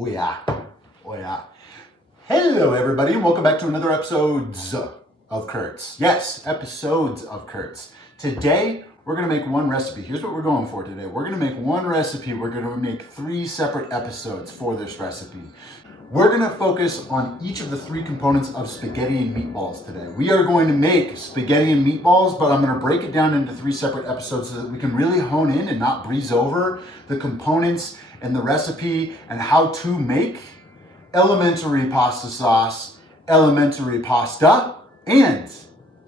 Oh yeah. Oh yeah. Hello everybody, and welcome back to another episodes of Kurtz. Yes, episodes of Kurtz. Today, we're gonna make one recipe. Here's what we're going for today. We're gonna make one recipe. We're gonna make 3 separate episodes for this recipe. We're gonna focus on each of the 3 components of spaghetti and meatballs today. We are going to make spaghetti and meatballs, but I'm gonna break it down into 3 separate episodes so that we can really hone in and not breeze over the components and the recipe and how to make elementary pasta sauce, elementary pasta, and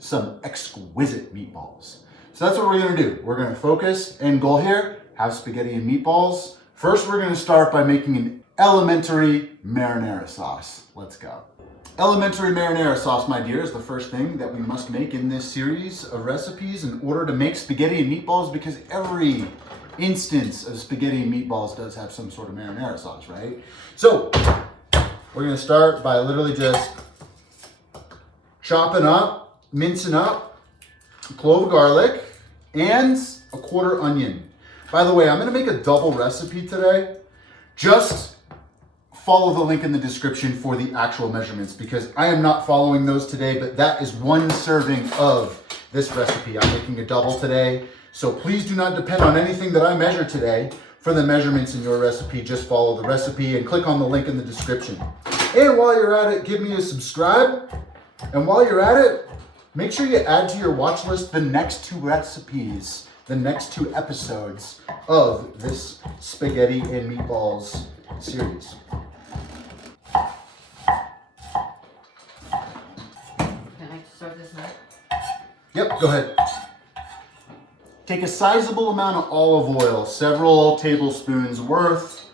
some exquisite meatballs. So that's what we're gonna do. We're gonna focus, end goal here, have spaghetti and meatballs. First, we're gonna start by making an elementary marinara sauce. Let's go. Elementary marinara sauce, my dear, is the first thing that we must make in this series of recipes in order to make spaghetti and meatballs, because every instance of spaghetti and meatballs does have some sort of marinara sauce, right? So, we're gonna start by literally just chopping up, mincing up a clove of garlic and a quarter onion. By the way, I'm gonna make a double recipe today. Just follow the link in the description for the actual measurements, because I am not following those today, but that is 1 serving of this recipe. I'm making a double today. So please do not depend on anything that I measure today for the measurements in your recipe. Just follow the recipe and click on the link in the description. And while you're at it, give me a subscribe. And while you're at it, make sure you add to your watch list the next 2 recipes, the next 2 episodes of this spaghetti and meatballs series. Can I serve this now? Yep, go ahead. Take a sizable amount of olive oil, several tablespoons worth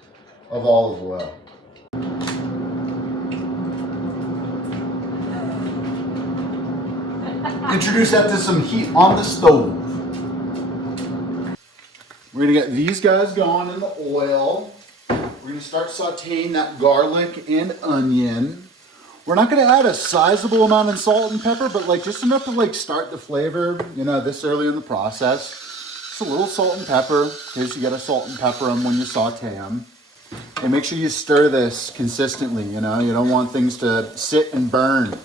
of olive oil. Introduce that to some heat on the stove. We're gonna get these guys going in the oil. We're gonna start sauteing that garlic and onion. We're not gonna add a sizable amount of salt and pepper, but like just enough to like start the flavor, you know, this early in the process. Just a little salt and pepper, because you gotta salt and pepper them when you saute them. And make sure you stir this consistently, you know, you don't want things to sit and burn.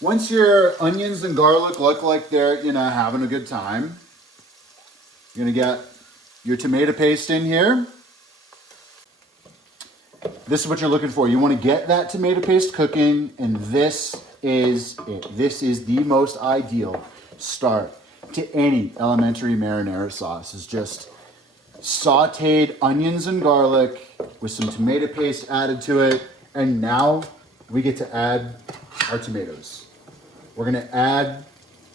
Once your onions and garlic look like they're, you know, having a good time, you're gonna get your tomato paste in here. This is what you're looking for. You want to get that tomato paste cooking, and this is it. This is the most ideal start to any elementary marinara sauce. Is just sauteed onions and garlic with some tomato paste added to it, and now we get to add our tomatoes. We're gonna add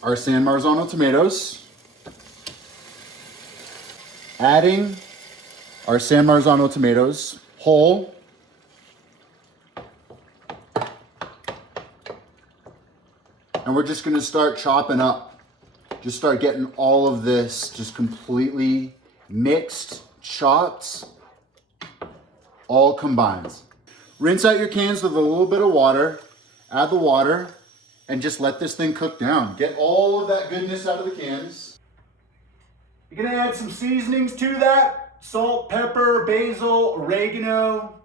our San Marzano tomatoes. Adding our San Marzano tomatoes whole. And we're just gonna start chopping up. Just start getting all of this just completely mixed, chopped, all combined. Rinse out your cans with a little bit of water, add the water, and just let this thing cook down. Get all of that goodness out of the cans. You're gonna add some seasonings to that. Salt, pepper, basil, oregano.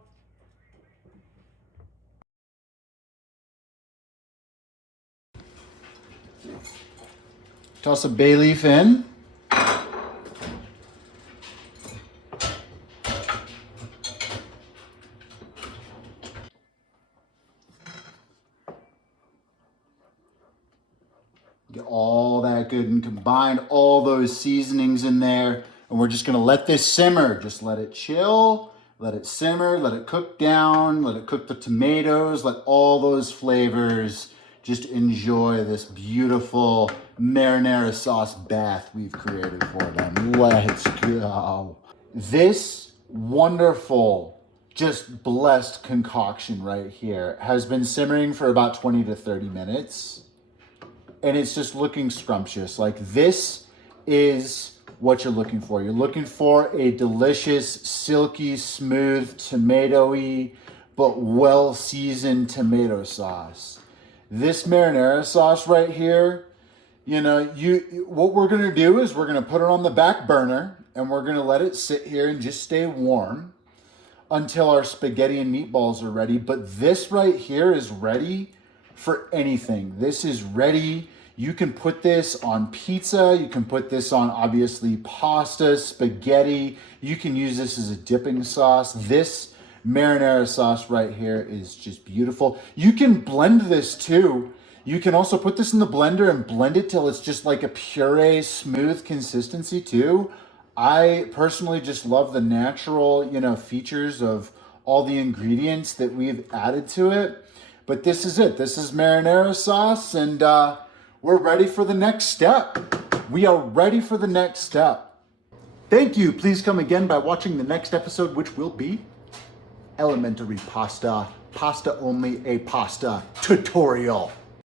Toss a bay leaf in. Get all that good and combine all those seasonings in there. And we're just gonna let this simmer. Just let it chill, let it simmer, let it cook down, let it cook the tomatoes, let all those flavors just enjoy this beautiful marinara sauce bath we've created for them. Let's go. This wonderful, just blessed concoction right here has been simmering for about 20 to 30 minutes. And it's just looking scrumptious. Like, this is what you're looking for. You're looking for a delicious, silky, smooth, tomatoey, but well-seasoned tomato sauce. This marinara sauce right here, you know, what we're gonna do is we're gonna put it on the back burner and we're gonna let it sit here and just stay warm until our spaghetti and meatballs are ready. But this right here is ready for anything. This is ready. You can put this on pizza. You can put this on, obviously, pasta, spaghetti. You can use this as a dipping sauce. This marinara sauce right here is just beautiful. You can blend this too. You can also put this in the blender and blend it till it's just like a puree, smooth consistency too. I personally just love the natural, features of all the ingredients that we've added to it. But this is it. This is marinara sauce, and we're ready for the next step. We are ready for the next step. Thank you. Please come again by watching the next episode, which will be elementary pasta only a pasta tutorial.